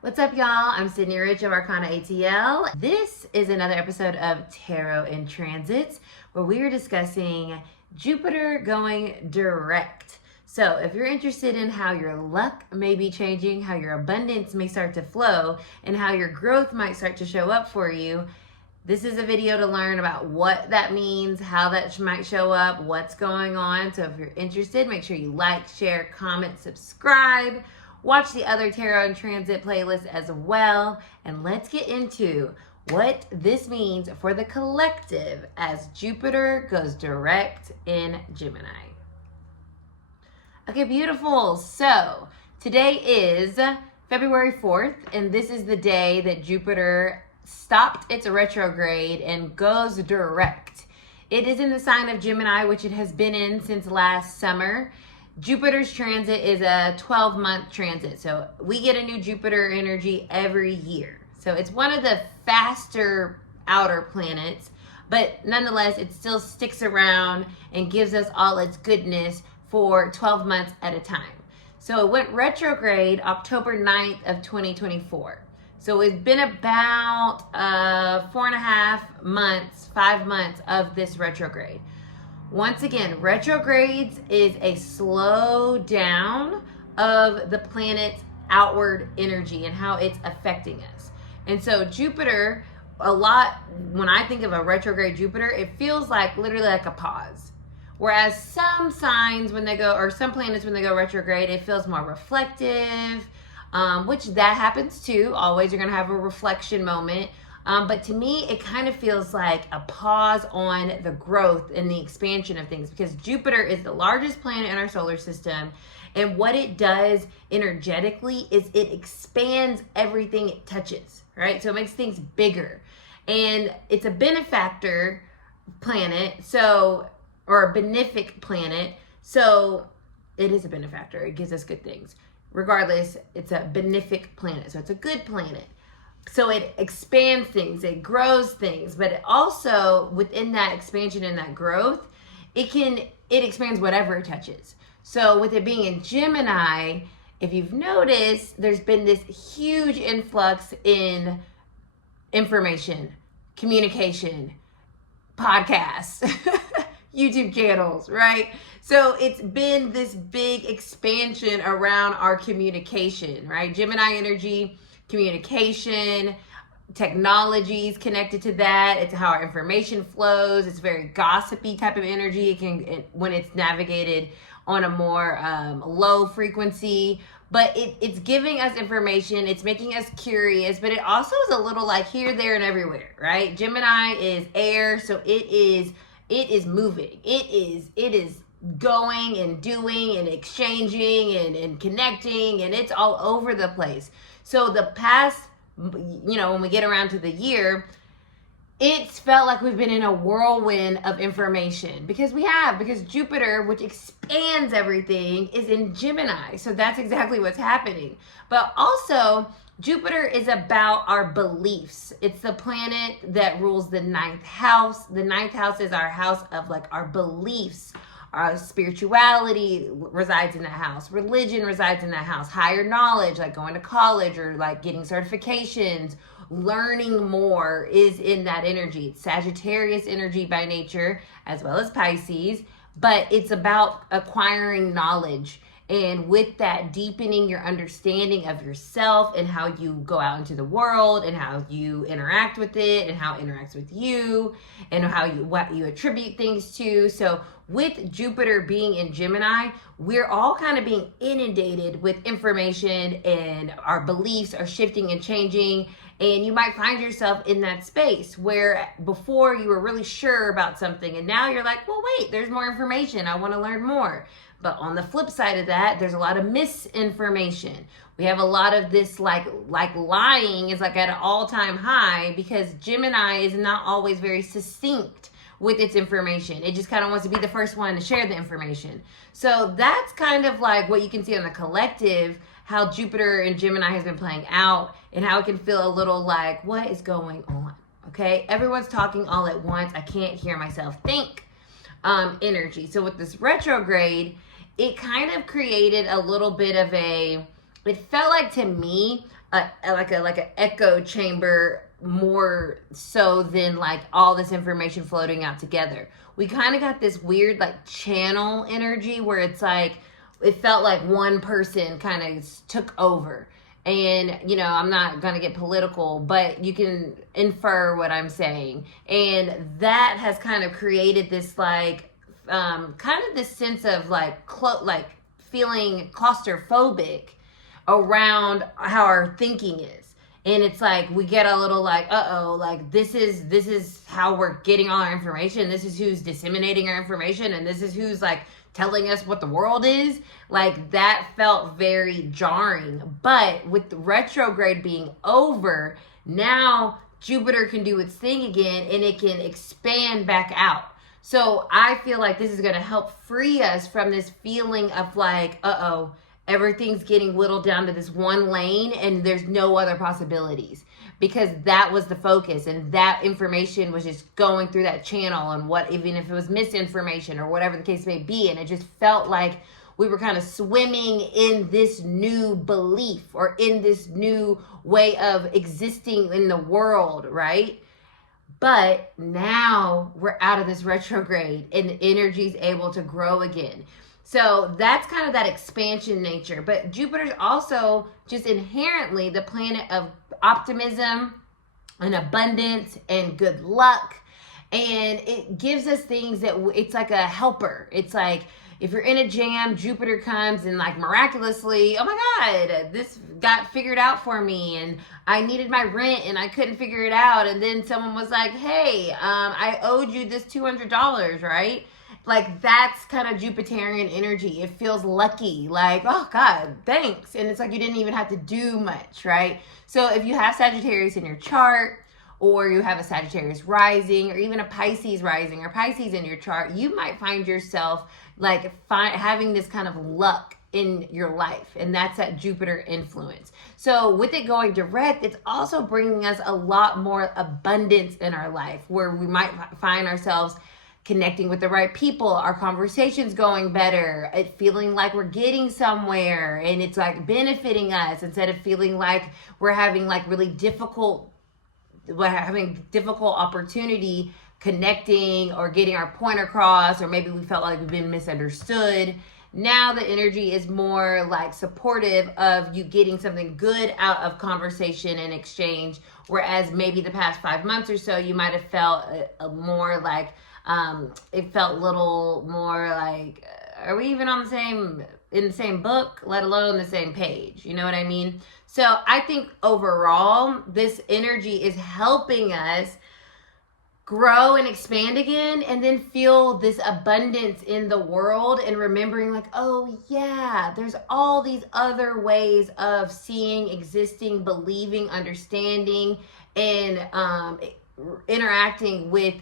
What's up, y'all? I'm Cidnee Rich of Arcana ATL. This is another episode of Tarot in Transits where we are discussing Jupiter going direct. So if you're interested in how your luck may be changing, how your abundance may start to flow, and how your growth might start to show up for you, this is a video to learn about what that means, how that might show up, what's going on. So if you're interested, make sure you like, share, comment, subscribe. Watch the other Tarot in Transit playlist as well. And let's get into what this means for the collective as Jupiter goes direct in Gemini. Okay, beautiful. So today is February 4th, and this is the day that Jupiter stopped its retrograde and goes direct. It is in the sign of Gemini, which it has been in since last summer. Jupiter's transit is a 12-month transit. So we get a new Jupiter energy every year. So it's one of the faster outer planets, but nonetheless, it still sticks around and gives us all its goodness for 12 months at a time. So it went retrograde October 9th of 2024. So it's been about 4.5 months, 5 months of this retrograde. Once again, retrogrades is a slow down of the planet's outward energy and how it's affecting us. And so Jupiter, when I think of a retrograde Jupiter, it feels like literally like a pause. Whereas some signs when they go, or some planets when they go retrograde, it feels more reflective, which that happens too. Always you're going to have a reflection moment. But to me, it kind of feels like a pause on the growth and the expansion of things, because Jupiter is the largest planet in our solar system. And what it does energetically is it expands everything it touches, right? So it makes things bigger. And it's a benefactor planet, or a benefic planet. So it is a benefactor. It gives us good things. Regardless, it's a benefic planet. So it's a good planet. So it expands things, it grows things, but it also within that expansion and that growth, it expands whatever it touches. So with it being in Gemini, if you've noticed, there's been this huge influx in information, communication, podcasts, YouTube channels, right? So it's been this big expansion around our communication, right? Gemini energy, communication, technologies connected to that. It's how our information flows. It's very gossipy type of energy. When it's navigated on a more low frequency, but it's giving us information. It's making us curious, but it also is a little like here, there, and everywhere, right? Gemini is air, so it is moving. It is going and doing and exchanging and connecting, and it's all over the place. So the past, when we get around to the year, it's felt like we've been in a whirlwind of information because Jupiter, which expands everything, is in Gemini. So that's exactly what's happening. But also, Jupiter is about our beliefs. It's the planet that rules the 9th house. The 9th house is our house of like our beliefs. Our spirituality resides in that house. Religion resides in that house. Higher knowledge, like going to college or like getting certifications, learning more is in that energy. It's Sagittarius energy by nature, as well as Pisces, but it's about acquiring knowledge. And with that, deepening your understanding of yourself and how you go out into the world and how you interact with it and how it interacts with you and what you attribute things to. So with Jupiter being in Gemini, we're all kind of being inundated with information and our beliefs are shifting and changing. And you might find yourself in that space where before you were really sure about something and now you're like, well, wait, there's more information. I want to learn more. But on the flip side of that, there's a lot of misinformation. We have a lot of this like lying is like at an all-time high because Gemini is not always very succinct with its information. It just kind of wants to be the first one to share the information. So that's kind of like what you can see on the collective, how Jupiter and Gemini has been playing out and how it can feel a little like, what is going on? Okay, everyone's talking all at once. I can't hear myself think energy. So with this retrograde, it kind of created a little bit of a it felt like to me like an echo chamber more so than like all this information floating out together. We kind of got this weird like channel energy where it's like it felt like one person kind of took over. And, you know, I'm not going to get political, but you can infer what I'm saying. And that has kind of created this like kind of this sense of like feeling claustrophobic around how our thinking is. And it's like we get a little like, like this is how we're getting all our information. This is who's disseminating our information, and this is who's like telling us what the world is. Like that felt very jarring. But with the retrograde being over, now Jupiter can do its thing again and it can expand back out. So I feel like this is going to help free us from this feeling of like, everything's getting whittled down to this one lane and there's no other possibilities, because that was the focus and that information was just going through that channel, and what, even if it was misinformation or whatever the case may be. And it just felt like we were kind of swimming in this new belief or in this new way of existing in the world, right? But now we're out of this retrograde and the energy is able to grow again. So that's kind of that expansion nature. But Jupiter's also just inherently the planet of optimism and abundance and good luck. And it gives us things that it's like a helper. It's like if you're in a jam, Jupiter comes and like miraculously, oh my God, this got figured out for me. And I needed my rent and I couldn't figure it out. And then someone was like, hey, I owed you this $200, right? Like that's kind of Jupiterian energy. It feels lucky, like, oh God, thanks. And it's like you didn't even have to do much, right? So if you have Sagittarius in your chart, or you have a Sagittarius rising, or even a Pisces rising or Pisces in your chart, you might find yourself like having this kind of luck in your life. And that's that Jupiter influence. So with it going direct, it's also bringing us a lot more abundance in our life, where we might find ourselves connecting with the right people, our conversations going better, it feeling like we're getting somewhere and it's like benefiting us, instead of feeling like we're having like really difficult opportunity connecting or getting our point across, or maybe we felt like we've been misunderstood. Now the energy is more like supportive of you getting something good out of conversation and exchange, whereas maybe the past 5 months or so you might have felt more like it felt a little more like, are we even in the same book, let alone the same page? You know what I mean? So I think overall, this energy is helping us grow and expand again, and then feel this abundance in the world, and remembering like, oh yeah, there's all these other ways of seeing, existing, believing, understanding, and interacting with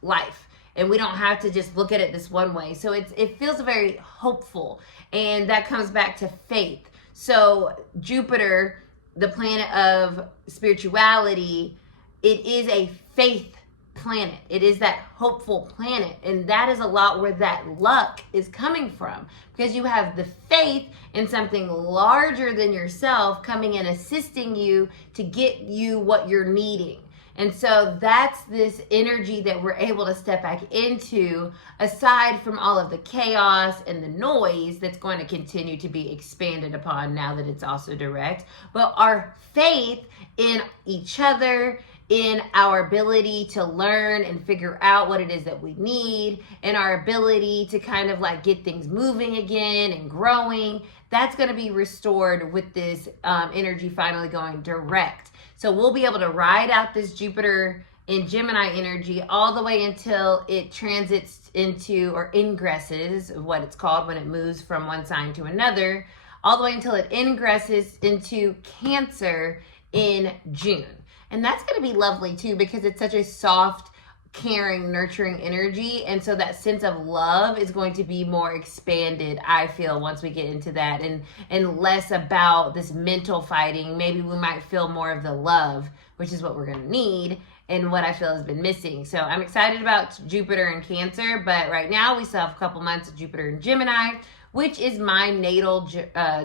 life. And we don't have to just look at it this one way. So it feels very hopeful. And that comes back to faith. So Jupiter, the planet of spirituality, it is a faith planet. It is that hopeful planet. And that is a lot where that luck is coming from. Because you have the faith in something larger than yourself coming and assisting you to get you what you're needing. And so that's this energy that we're able to step back into, aside from all of the chaos and the noise that's going to continue to be expanded upon now that it's also direct. But our faith in each other, in our ability to learn and figure out what it is that we need, and our ability to kind of like get things moving again and growing, that's going to be restored with this energy finally going direct. So we'll be able to ride out this Jupiter in Gemini energy all the way until it transits into, or ingresses, what it's called when it moves from one sign to another, all the way until it ingresses into Cancer in June. And that's going to be lovely too, because it's such a soft, caring, nurturing energy. And so that sense of love is going to be more expanded, I feel, once we get into that, and less about this mental fighting. Maybe we might feel more of the love, which is what we're going to need and what I feel has been missing. So I'm excited about Jupiter in Cancer, but right now we still have a couple months of Jupiter in Gemini, which is my natal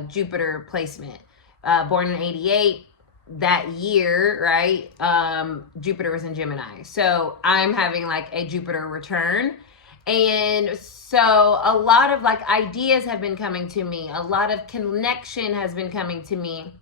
Jupiter placement. born in 88, that year, right, Jupiter was in Gemini. So I'm having like a Jupiter return. And so a lot of like ideas have been coming to me. A lot of connection has been coming to me.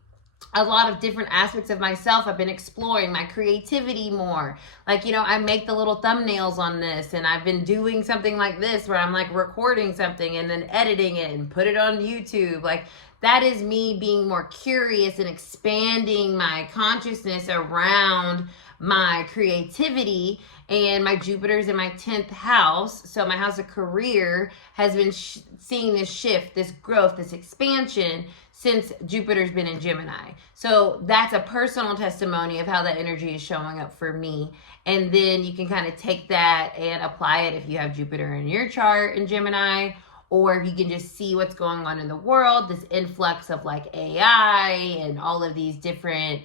A lot of different aspects of myself I've been exploring, my creativity more. Like, I make the little thumbnails on this, and I've been doing something like this where I'm like recording something and then editing it and put it on YouTube. Like, that is me being more curious and expanding my consciousness around my creativity. And my Jupiter's in my 10th house. So my house of career has been seeing this shift, this growth, this expansion since Jupiter's been in Gemini. So that's a personal testimony of how that energy is showing up for me. And then you can kind of take that and apply it if you have Jupiter in your chart in Gemini, or if you can just see what's going on in the world, this influx of like AI and all of these different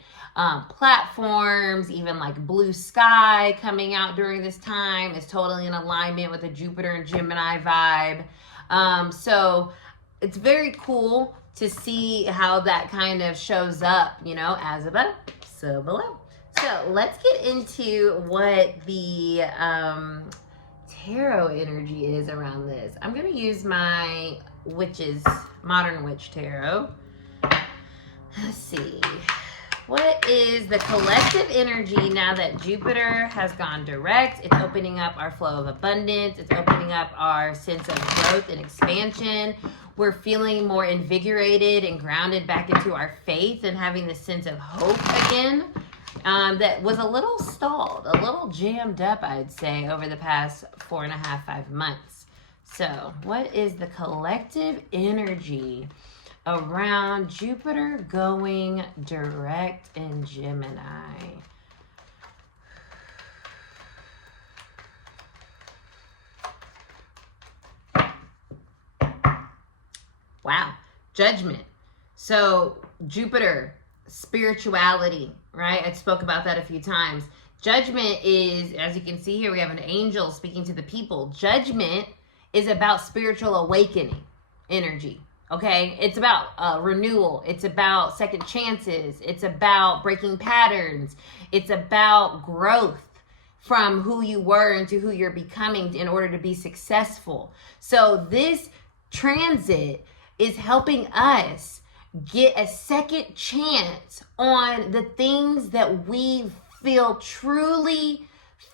platforms, even like Blue Sky coming out during this time is totally in alignment with the Jupiter and Gemini vibe. So it's very cool to see how that kind of shows up, as above, so below. So let's get into what the tarot energy is around this. I'm going to use my Modern Witch Tarot. Let's see. What is the collective energy now that Jupiter has gone direct? It's opening up our flow of abundance. It's opening up our sense of growth and expansion. We're feeling more invigorated and grounded back into our faith and having this sense of hope again. That was a little stalled, a little jammed up, I'd say, over the past 4.5, 5 months. So what is the collective energy around Jupiter going direct in Gemini? Wow. Judgment. So Jupiter, spirituality, right? I spoke about that a few times. Judgment is, as you can see here, we have an angel speaking to the people. Judgment is about spiritual awakening energy. Okay, it's about renewal. It's about second chances. It's about breaking patterns. It's about growth from who you were into who you're becoming in order to be successful. So this transit is helping us get a second chance on the things that we feel truly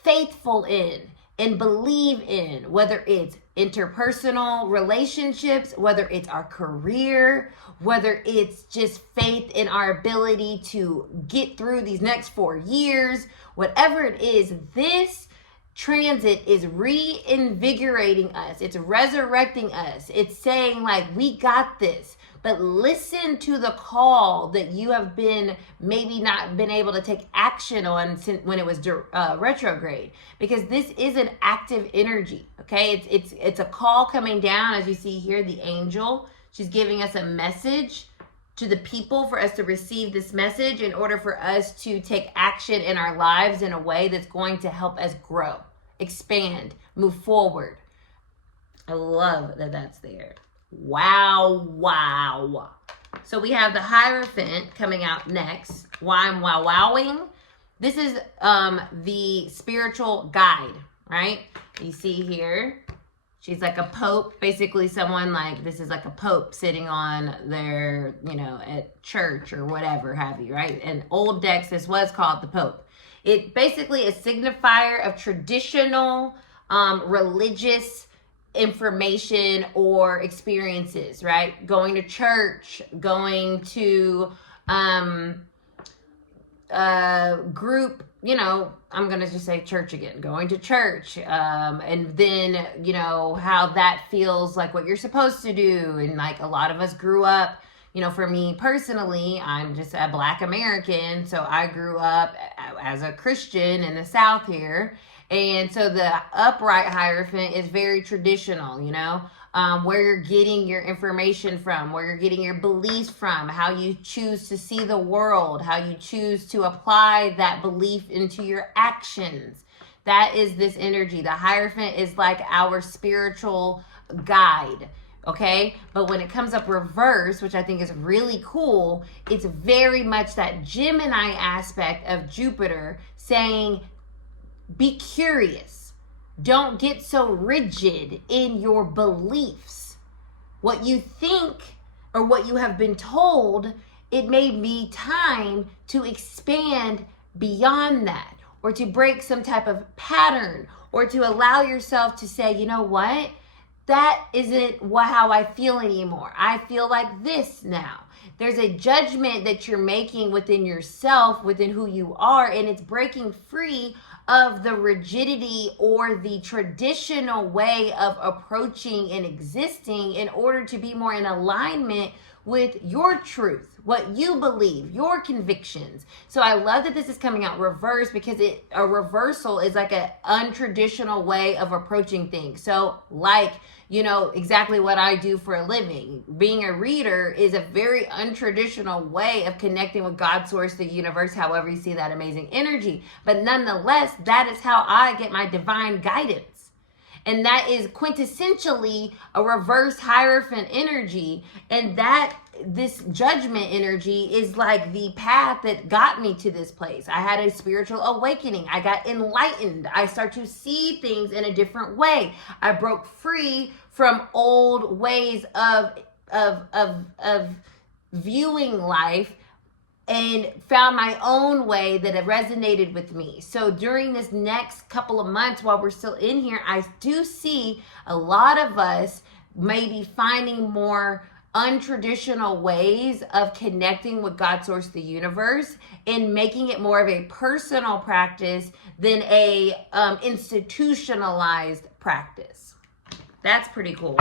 faithful in and believe in, whether it's interpersonal relationships, whether it's our career, whether it's just faith in our ability to get through these next 4 years, whatever it is, this transit is reinvigorating us. It's resurrecting us. It's saying like, we got this. But listen to the call that you have been maybe not been able to take action on since when it was retrograde, because this is an active energy. Okay, it's a call coming down, as you see here, the angel. She's giving us a message to the people for us to receive this message in order for us to take action in our lives in a way that's going to help us grow, expand, move forward. I love that that's there. Wow. So we have the Hierophant coming out next. Why I'm wowing. This is the spiritual guide, right? You see here, she's like a pope, basically someone like, this is like a pope sitting on their, at church or whatever have you, right? And old decks, this was called the pope. It basically a signifier of traditional religious information or experiences, right? Going to church, going to group, I'm going to just say church again, going to church, and then, how that feels like what you're supposed to do. And like a lot of us grew up, for me personally, I'm just a Black American. So I grew up as a Christian in the South here. And so the upright Hierophant is very traditional, where you're getting your information from, where you're getting your beliefs from, how you choose to see the world, how you choose to apply that belief into your actions. That is this energy. The Hierophant is like our spiritual guide, okay? But when it comes up reverse, which I think is really cool, it's very much that Gemini aspect of Jupiter saying, be curious. Don't get so rigid in your beliefs. What you think or what you have been told, it may be time to expand beyond that, or to break some type of pattern, or to allow yourself to say, you know what? That isn't how I feel anymore. I feel like this now. There's a judgment that you're making within yourself, within who you are, and it's breaking free of the rigidity or the traditional way of approaching and existing in order to be more in alignment with your truth, what you believe, your convictions. So I love that this is coming out reverse, because a reversal is like an untraditional way of approaching things. So like, you know, exactly what I do for a living. Being a reader is a very untraditional way of connecting with God, source, the universe, however you see that amazing energy. But nonetheless, that is how I get my divine guidance. And that is quintessentially a reverse Hierophant energy. And that this judgment energy is like the path that got me to this place. I had a spiritual awakening. I got enlightened. I start to see things in a different way. I broke free from old ways of viewing life and found my own way that it resonated with me. So during this next couple of months while we're still in here, I do see a lot of us maybe finding more untraditional ways of connecting with God, source, the universe, and making it more of a personal practice than a institutionalized practice. That's pretty cool.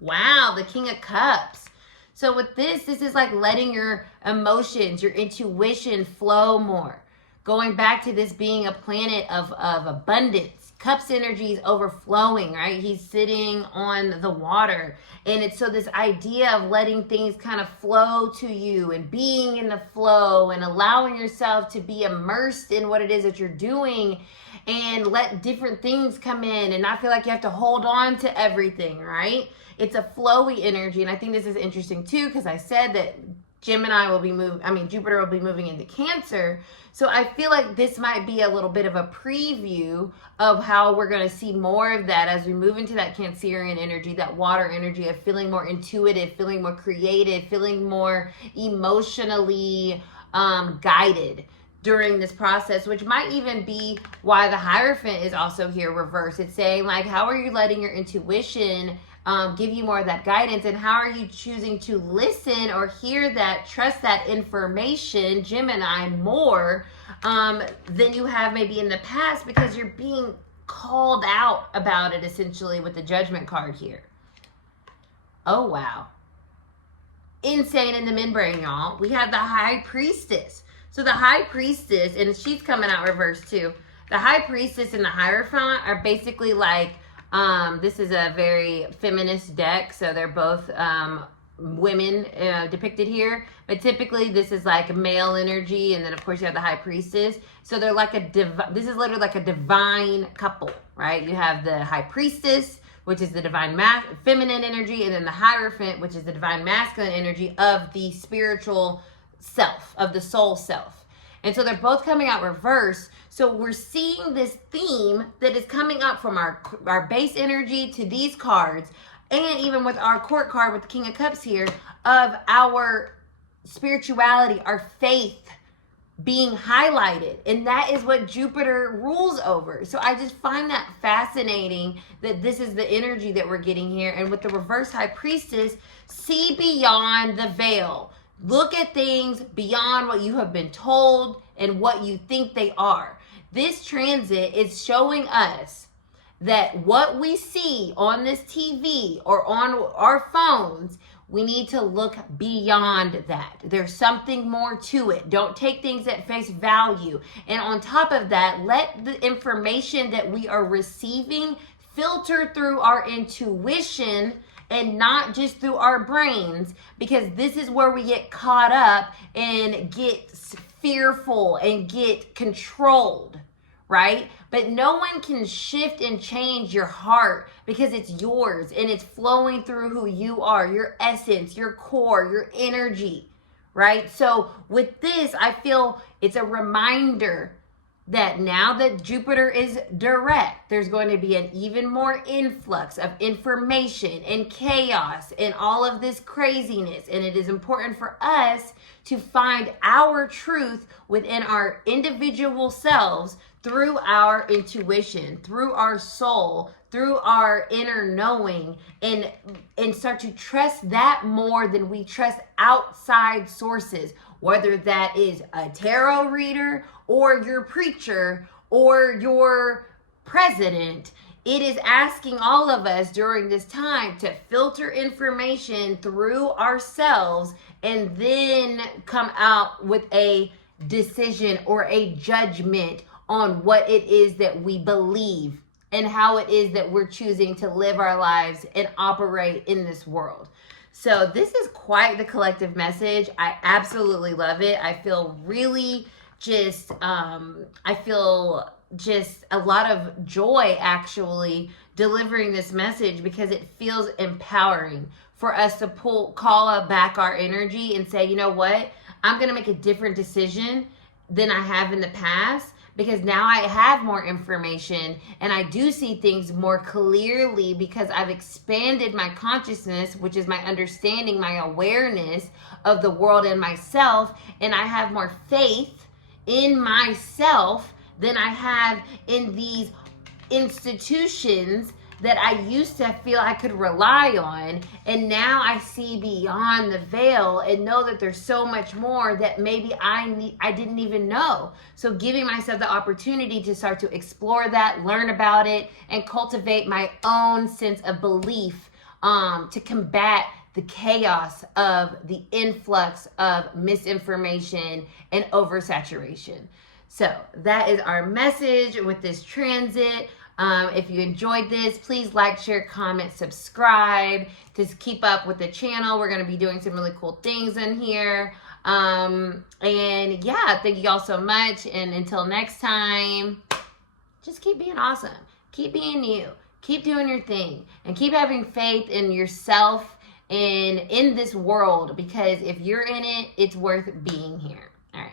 Wow, the King of Cups. So with this is like letting your emotions, your intuition flow more. Going back to this being a planet of abundance. Cups energy is overflowing, right? He's sitting on the water. And it's so this idea of letting things kind of flow to you and being in the flow and allowing yourself to be immersed in what it is that you're doing and let different things come in and not feel like you have to hold on to everything, right? It's a flowy energy. And I think this is interesting too, because I said that Jupiter will be moving into Cancer. So I feel like this might be a little bit of a preview of how we're going to see more of that as we move into that Cancerian energy, that water energy of feeling more intuitive, feeling more creative, feeling more emotionally guided during this process, which might even be why the Hierophant is also here reversed. It's saying like, how are you letting your intuition give you more of that guidance, and how are you choosing to listen or hear that, trust that information, Gemini, more than you have maybe in the past, because you're being called out about it essentially with the Judgment card here. Oh wow, insane in the midbrain, y'all. We have the High Priestess. So the High Priestess, and she's coming out reversed too. The High Priestess and the Hierophant are basically like, this is a very feminist deck, so they're both women depicted here. But typically this is like male energy, and then of course you have the High Priestess. So they're like this is literally like a divine couple, right? You have the High Priestess, which is the divine feminine energy, and then the Hierophant, which is the divine masculine energy of the spiritual self, of the soul self. And so they're both coming out reverse. So we're seeing this theme that is coming up from our base energy to these cards, and even with our court card with the King of Cups here, of our spirituality, our faith being highlighted. And that is what Jupiter rules over. So I just find that fascinating that this is the energy that we're getting here. And with the reverse High Priestess, see beyond the veil. Look at things beyond what you have been told and what you think they are. This transit is showing us that what we see on this TV or on our phones, we need to look beyond that. There's something more to it. Don't take things at face value. And on top of that, let the information that we are receiving filter through our intuition and not just through our brains, because this is where we get caught up and get fearful and get controlled, right? But no one can shift and change your heart because it's yours and it's flowing through who you are, your essence, your core, your energy, right? So with this, I feel it's a reminder that now that Jupiter is direct, there's going to be an even more influx of information and chaos and all of this craziness. And it is important for us to find our truth within our individual selves through our intuition, through our soul, through our inner knowing, and start to trust that more than we trust outside sources, whether that is a tarot reader or your preacher or your president. It is asking all of us during this time to filter information through ourselves and then come out with a decision or a judgment on what it is that we believe and how it is that we're choosing to live our lives and operate in this world. So this is quite the collective message. I absolutely love it. I feel really just I feel just a lot of joy actually delivering this message, because it feels empowering for us to call back our energy and say, you know what, I'm going to make a different decision than I have in the past, because now I have more information and I do see things more clearly because I've expanded my consciousness, which is my understanding, my awareness of the world and myself, and I have more faith in myself than I have in these institutions that I used to feel I could rely on. And now I see beyond the veil and know that there's so much more that maybe I didn't even know. So giving myself the opportunity to start to explore that, learn about it, and cultivate my own sense of belief to combat the chaos of the influx of misinformation and oversaturation. So that is our message with this transit. If you enjoyed this, please like, share, comment, subscribe to keep up with the channel. We're going to be doing some really cool things in here. And yeah, thank you all so much. And until next time, just keep being awesome. Keep being you. Keep doing your thing. And keep having faith in yourself and in this world, because if you're in it, it's worth being here. All right.